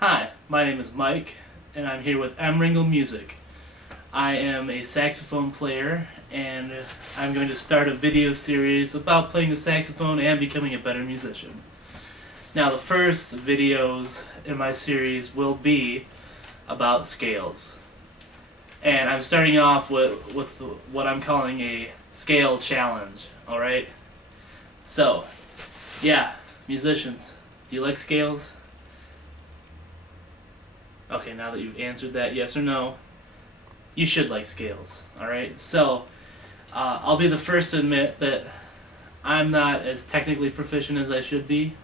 Hi, my name is Mike, and I'm here with M. Ringle Music. I am a saxophone player, and I'm going to start a video series about playing the saxophone and becoming a better musician. Now, the first videos in my series will be about scales. And I'm starting off with what I'm calling a scale challenge, alright? So, yeah, musicians, do you like scales? Okay, now that you've answered that yes or no, you should like scales, alright? So, I'll be the first to admit that I'm not as technically proficient as I should be,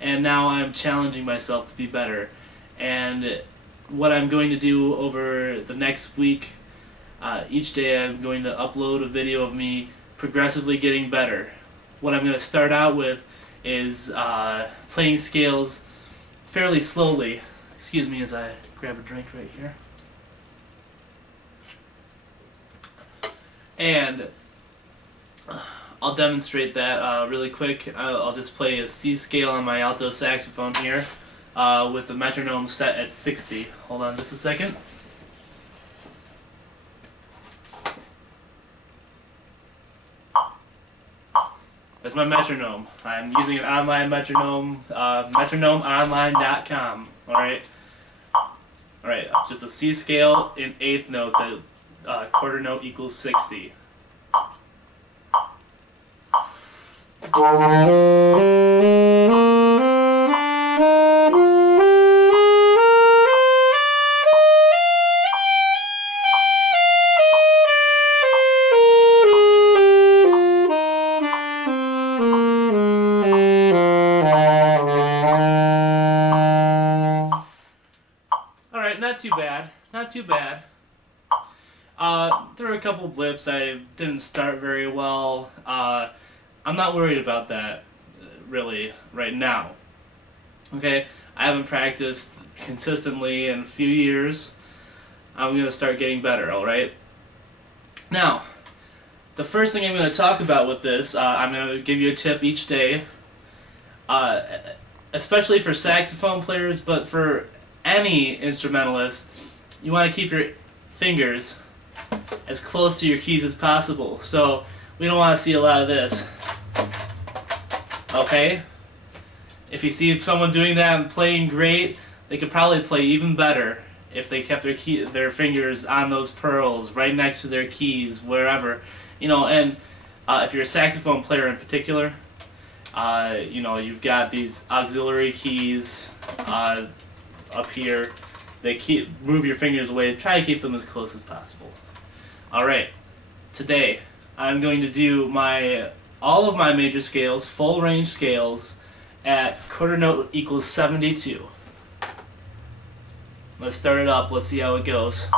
and now I'm challenging myself to be better. And what I'm going to do over the next week, each day I'm going to upload a video of me progressively getting better. What I'm going to start out with is playing scales fairly slowly. Excuse me as I grab a drink right here. And I'll demonstrate that really quick. I'll just play a C scale on my alto saxophone here with the metronome set at 60. Hold on just a second. That's my metronome. I'm using an online metronome, metronomeonline.com. Alright? Alright, just a C scale in 8th note, the quarter note equals 60. Alright, not too bad. Not too bad. There were a couple blips. I didn't start very well. I'm not worried about that, really, right now. Okay? I haven't practiced consistently in a few years. I'm going to start getting better, alright? Now, the first thing I'm going to talk about with this, I'm going to give you a tip each day, especially for saxophone players, but for any instrumentalist, you want to keep your fingers as close to your keys as possible. So we don't want to see a lot of this. Okay? If you see someone doing that and playing great, they could probably play even better if they kept their fingers on those pearls, right next to their keys, wherever. You know, and if you're a saxophone player in particular, you know, you've got these auxiliary keys up here. They move your fingers away. Try to keep them as close as possible. Alright, today I'm going to do all of my major scales, full range scales, at quarter note equals 72. Let's start it up. Let's see how it goes.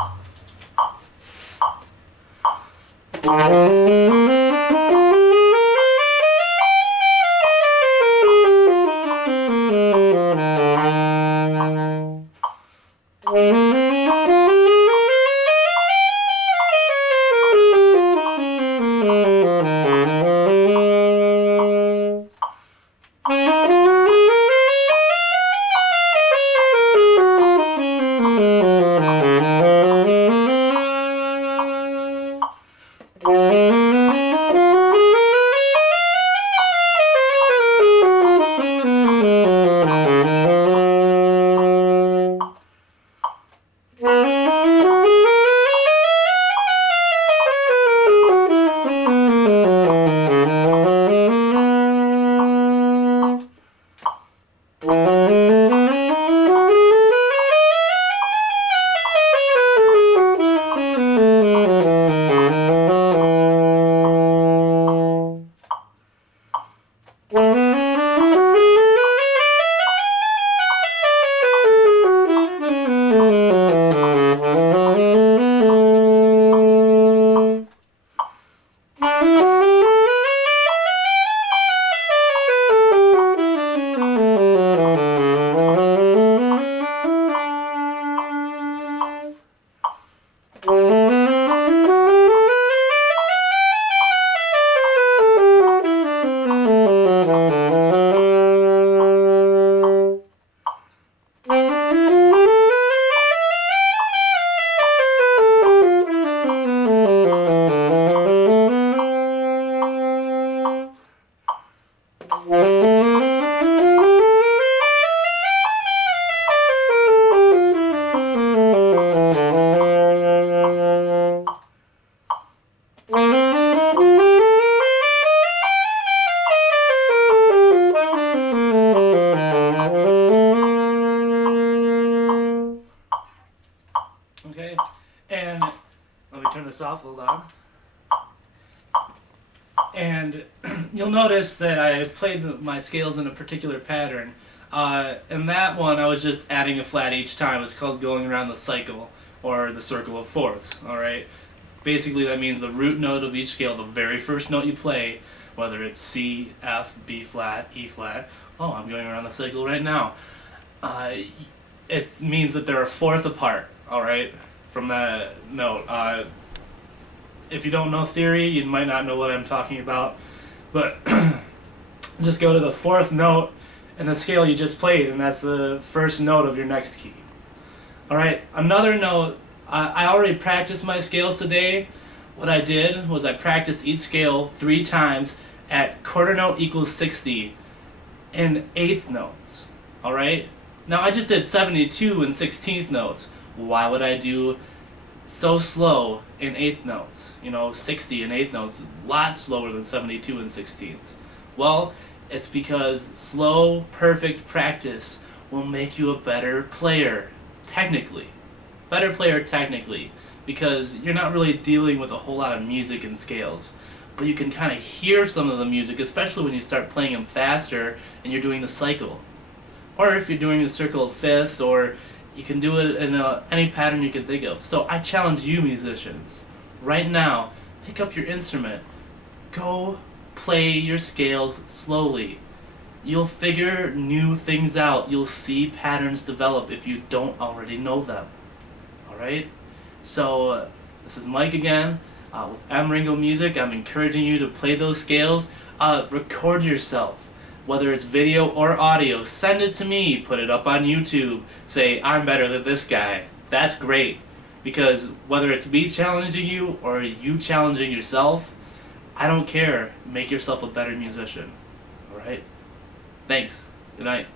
this off, hold on. And you'll notice that I played my scales in a particular pattern. In that one, I was just adding a flat each time. It's called going around the cycle, or the circle of fourths, alright? Basically, that means the root note of each scale, the very first note you play, whether it's C, F, B flat, E flat. Oh, I'm going around the cycle right now. It means that they're a fourth apart, alright, from that note. If you don't know theory, you might not know what I'm talking about, but just go to the fourth note in the scale you just played, and that's the first note of your next key. Alright, another note, I already practiced my scales today. What I did was I practiced each scale 3 times at quarter note equals 60 in 8th notes. Alright? Now I just did 72 and 16th notes. Why would I do so slow in 8th notes? You know, 60 in 8th notes, a lot slower than 72 and 16ths. Well, it's because slow, perfect practice will make you a better player, technically. Better player technically, because you're not really dealing with a whole lot of music and scales. But you can kind of hear some of the music, especially when you start playing them faster and you're doing the cycle. Or if you're doing the circle of fifths, or you can do it in any pattern you can think of. So I challenge you musicians, right now, pick up your instrument. Go play your scales slowly. You'll figure new things out. You'll see patterns develop if you don't already know them. Alright? So this is Mike again with M. Ringo Music. I'm encouraging you to play those scales. Record yourself. Whether it's video or audio, send it to me, put it up on YouTube, say, I'm better than this guy. That's great, because whether it's me challenging you or you challenging yourself, I don't care. Make yourself a better musician. Alright? Thanks. Good night.